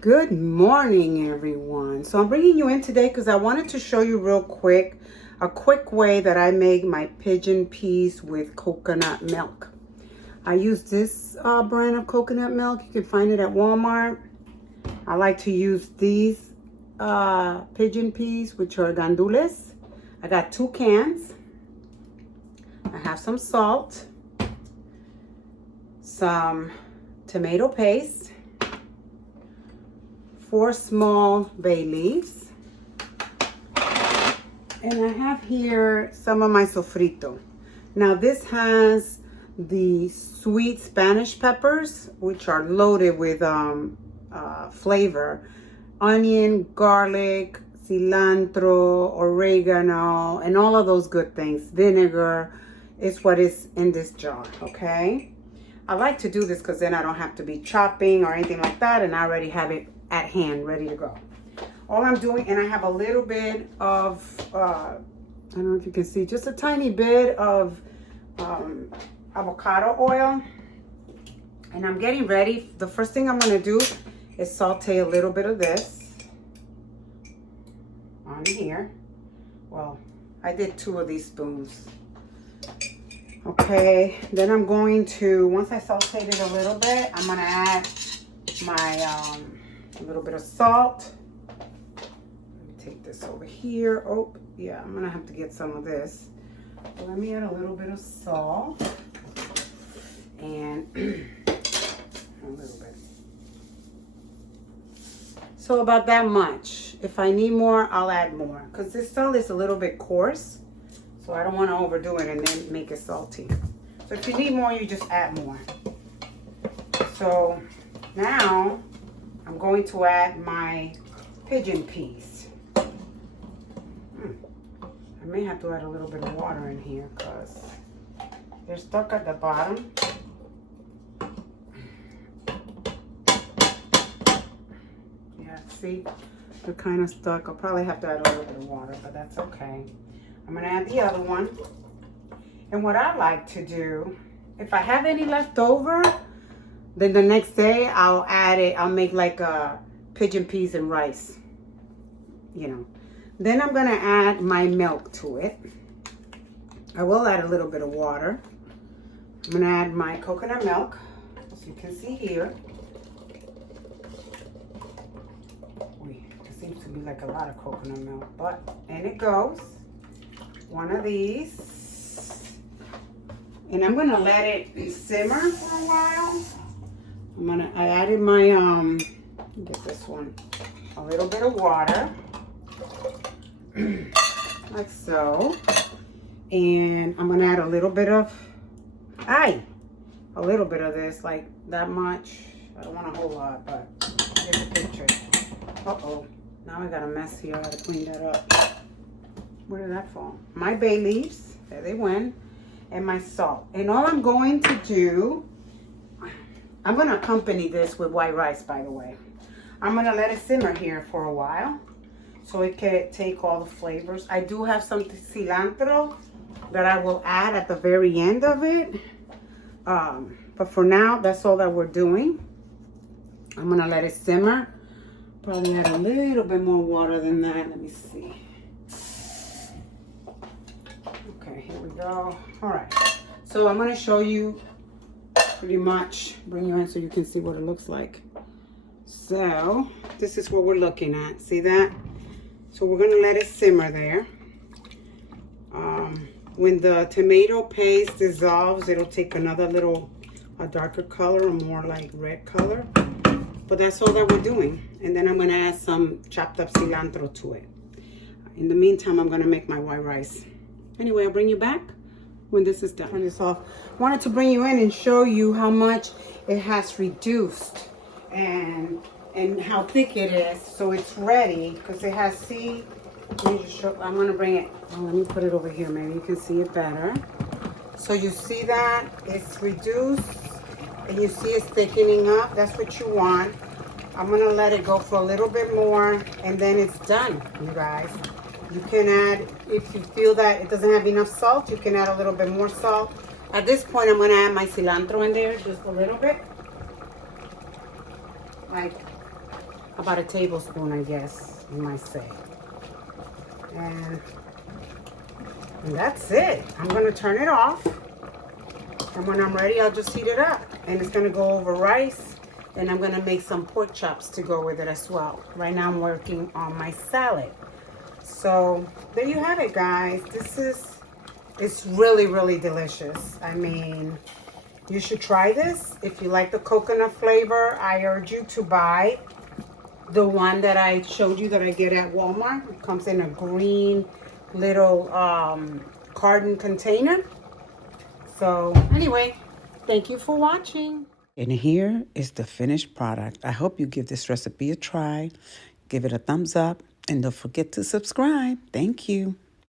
Good morning, everyone. So I'm bringing you in today because I wanted to show you real quick a quick way that I make my pigeon peas with coconut milk. I use this brand of coconut milk. You can find it at Walmart. I like to use these pigeon peas, which are gandulees. I got 2 cans. I have some salt, some tomato paste, 4 small bay leaves, and I have here some of my sofrito. Now this has the sweet Spanish peppers, which are loaded with flavor: onion, garlic, cilantro, oregano, and all of those good things. Vinegar is what is in this jar, okay? I like to do this because then I don't have to be chopping or anything like that, and I already have it at hand, ready to go. All I'm doing, and I have a little bit of, I don't know if you can see, just a tiny bit of avocado oil. And I'm getting ready. The first thing I'm gonna do is saute a little bit of this on here. Well, I did 2 of these spoons. Okay, then I'm going to, once I sauteed it a little bit, I'm gonna add my a little bit of salt. Let me take this over here. Oh, yeah, I'm gonna have to get some of this. So let me add a little bit of salt and a little bit. So about that much. If I need more, I'll add more, because this salt is a little bit coarse. So I don't want to overdo it and then make it salty. So if you need more, you just add more. So now I'm going to add my pigeon peas. I may have to add a little bit of water in here because they're stuck at the bottom. Yeah, see, they're kind of stuck. I'll probably have to add a little bit of water, but that's okay. I'm gonna add the other one. And what I like to do, if I have any left over, then the next day I'll add it. I'll make like a pigeon peas and rice, you know. Then I'm gonna add my milk to it. I will add a little bit of water. I'm gonna add my coconut milk, as you can see here. There seems to be like a lot of coconut milk, but in it goes. One of these, and I'm gonna let it simmer for a while. I added my get this one, a little bit of water, like so, and I'm gonna add a little bit of a little bit of this, like that much. I don't want a whole lot, but here's a picture. Uh-oh, now I got a mess here. I gotta clean that up. Where did that fall? My bay leaves, there they went, and my salt. And all I'm going to do, I'm going to accompany this with white rice, by the way. I'm going to let it simmer here for a while so it can take all the flavors. I do have some cilantro that I will add at the very end of it. But for now, that's all that we're doing. I'm going to let it simmer. Probably add a little bit more water than that. Let me see. Okay, here we go. All right, so I'm going to show you pretty much, bring you in so you can see what it looks like. So this is what we're looking at. See that? So we're going to let it simmer there. When the tomato paste dissolves, it'll take another little, a darker color, a more like red color. But that's all that we're doing. And then I'm going to add some chopped up cilantro to it. In the meantime, I'm going to make my white rice. Anyway, I'll bring you back when this is done. Turn this off. Wanted to bring you in and show you how much it has reduced and how thick it is. So it's ready because it has, see, let me just show, I'm going to bring it, let me put it over here. Maybe you can see it better. So you see that it's reduced and you see it's thickening up. That's what you want. I'm going to let it go for a little bit more and then it's done, you guys. You can add, if you feel that it doesn't have enough salt, you can add a little bit more salt. At this point, I'm going to add my cilantro in there, just a little bit. Like About a tablespoon, I guess you might say. And that's it. I'm gonna turn it off. And when I'm ready, I'll just heat it up. And it's gonna go over rice. And I'm gonna make some pork chops to go with it as well. Right now I'm working on my salad. So there you have it, guys. It's really, really delicious. I mean, you should try this. If you like the coconut flavor, I urge you to buy the one that I showed you that I get at Walmart. It comes in a green little carton container. So anyway, thank you for watching. And here is the finished product. I hope you give this recipe a try. Give it a thumbs up and don't forget to subscribe. Thank you.